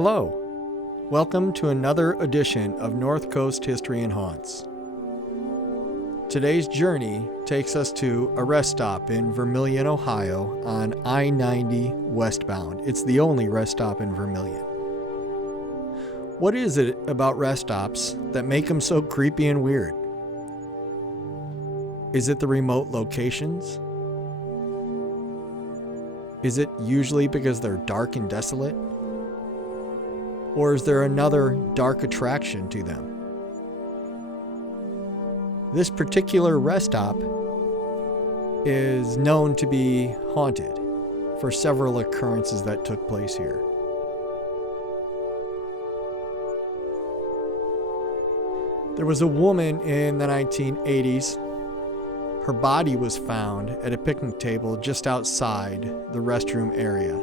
Hello, welcome to another edition of North Coast History and Haunts. Today's journey takes us to a rest stop in Vermilion, Ohio on I-90 westbound. It's the only rest stop in Vermilion. What is it about rest stops that make them so creepy and weird? Is it the remote locations? Is it usually because they're dark and desolate? Or is there another dark attraction to them? This particular rest stop is known to be haunted for several occurrences that took place here. There was a woman in the 1980s. Her body was found at a picnic table just outside the restroom area.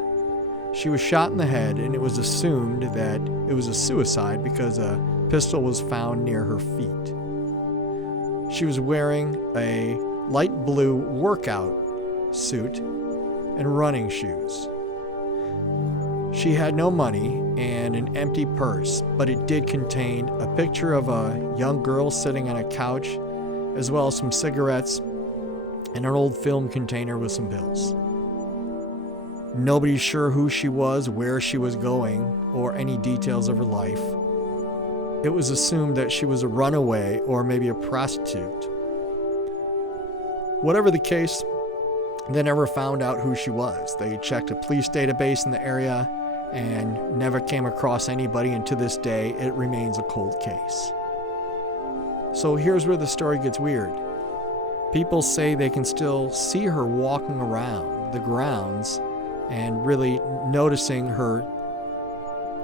She was shot in the head, and it was assumed that it was a suicide because a pistol was found near her feet. She was wearing a light blue workout suit and running shoes. She had no money and an empty purse, but it did contain a picture of a young girl sitting on a couch, as well as some cigarettes and an old film container with some bills. Nobody's sure who she was, where she was going, or any details of her life. It was assumed that she was a runaway or maybe a prostitute. Whatever the case, they never found out who she was. They checked a police database in the area and never came across anybody, and to this day, it remains a cold case. So here's where the story gets weird. People say they can still see her walking around the grounds and really noticing her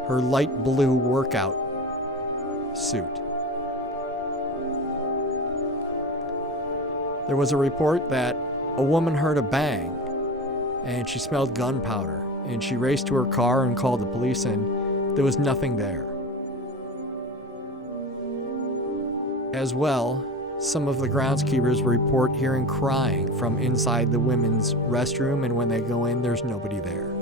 light blue workout suit. There was a report that a woman heard a bang and she smelled gunpowder, and she raced to her car and called the police, and there was nothing there. As well, some of the groundskeepers report hearing crying from inside the women's restroom, and when they go in, there's nobody there.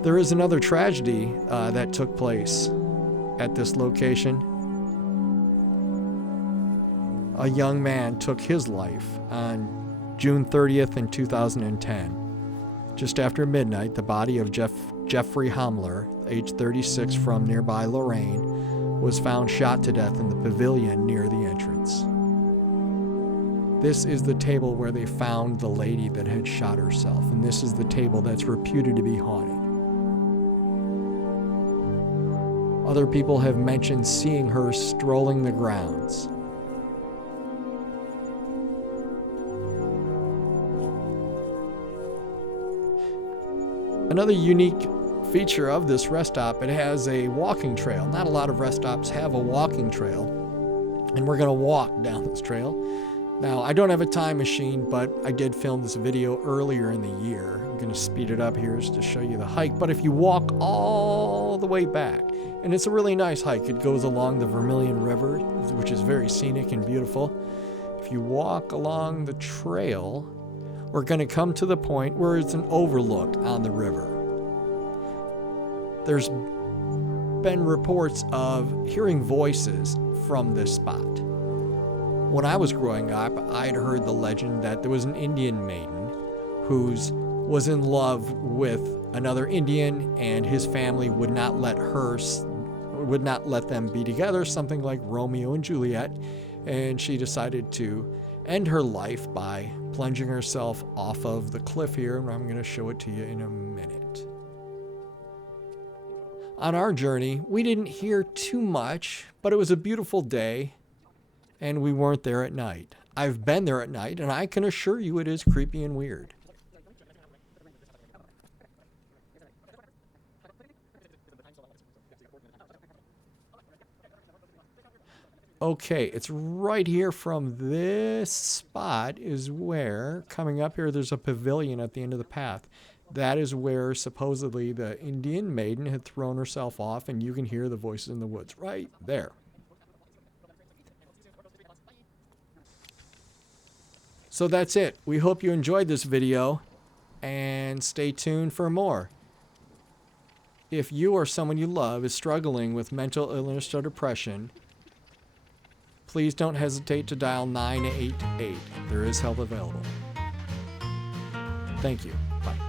There is another tragedy that took place at this location. A young man took his life on June 30th in 2010. Just after midnight, the body of Jeffrey Hamler, age 36, from nearby Lorraine, was found shot to death in the pavilion near the entrance. This is the table where they found the lady that had shot herself, and this is the table that's reputed to be haunted. Other people have mentioned seeing her strolling the grounds. Another unique feature of this rest stop, it has a walking trail. Not a lot of rest stops have a walking trail, and we're going to walk down this trail. Now, I don't have a time machine, but I did film this video earlier in the year. I'm going to speed it up here just to show you the hike, but if you walk all the way back, and it's a really nice hike, it goes along the Vermilion River, which is very scenic and beautiful. If you walk along the trail, we're going to come to the point where it's an overlook on the river. There's been reports of hearing voices from this spot. When I was growing up, I'd heard the legend that there was an Indian maiden who was in love with another Indian, and his family would not let them be together, something like Romeo and Juliet, and she decided to end her life by plunging herself off of the cliff here, and I'm going to show it to you in a minute. On our journey, we didn't hear too much, but it was a beautiful day, and we weren't there at night. I've been there at night, and I can assure you it is creepy and weird. Okay, it's right here from this spot is where, coming up here, there's a pavilion at the end of the path. That is where supposedly the Indian maiden had thrown herself off, and you can hear the voices in the woods right there. So that's it. We hope you enjoyed this video, and stay tuned for more. If you or someone you love is struggling with mental illness or depression, please don't hesitate to dial 988. There is help available. Thank you. Bye.